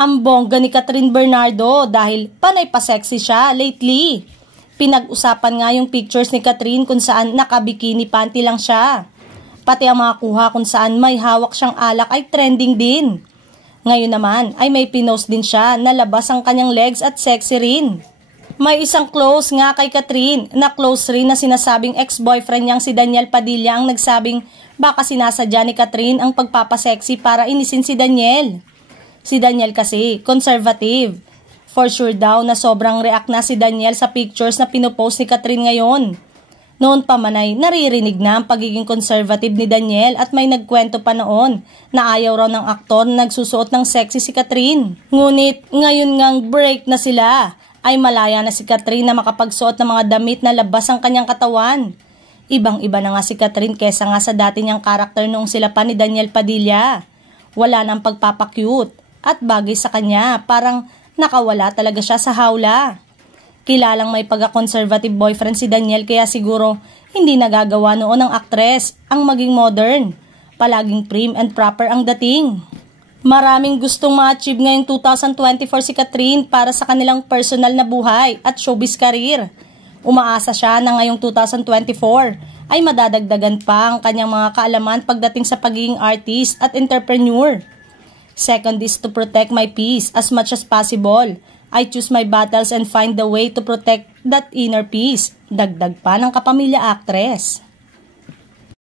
Ang bongga ni Catherine Bernardo dahil panay pa sexy siya lately. Pinag-usapan nga yung pictures ni Catherine kung saan naka-bikini panty lang siya. Pati ang mga kuha kung saan may hawak siyang alak ay trending din. Ngayon naman ay may pinost din siya na labas ang kanyang legs at sexy rin. May isang close nga kay Catherine na close rin na sinasabing ex-boyfriend niyang si Daniel Padilla ang nagsabing baka sinasadya ni Catherine ang pagpapasexy para inisin si Daniel. Si Daniel kasi, conservative. For sure daw na sobrang react na si Daniel sa pictures na pinopost ni Catherine ngayon. Noon pa man ay naririnig na ang pagiging conservative ni Daniel at may nagkwento pa noon na ayaw raw ng aktor na nagsusuot ng sexy si Catherine. Ngunit ngayon ngang break na sila ay malaya na si Catherine na makapagsuot ng mga damit na labas ang kanyang katawan. Ibang-iba na nga si Catherine kesa nga sa dati niyang karakter noong sila pa ni Daniel Padilla. Wala nang pagpapakyut. At bagay sa kanya, parang nakawala talaga siya sa hawla. Kilalang may pagka-conservative boyfriend si Daniel kaya siguro hindi nagagawa noon ng aktres ang maging modern. Palaging prim and proper ang dating. Maraming gustong ma-achieve ngayong 2024 si Catherine para sa kanilang personal na buhay at showbiz career. Umaasa siya na ngayong 2024 ay madadagdagan pa ang kanyang mga kaalaman pagdating sa pagiging artist at entrepreneur. Second is to protect my peace as much as possible. I choose my battles and find the way to protect that inner peace. Dagdag pa ng kapamilya actress.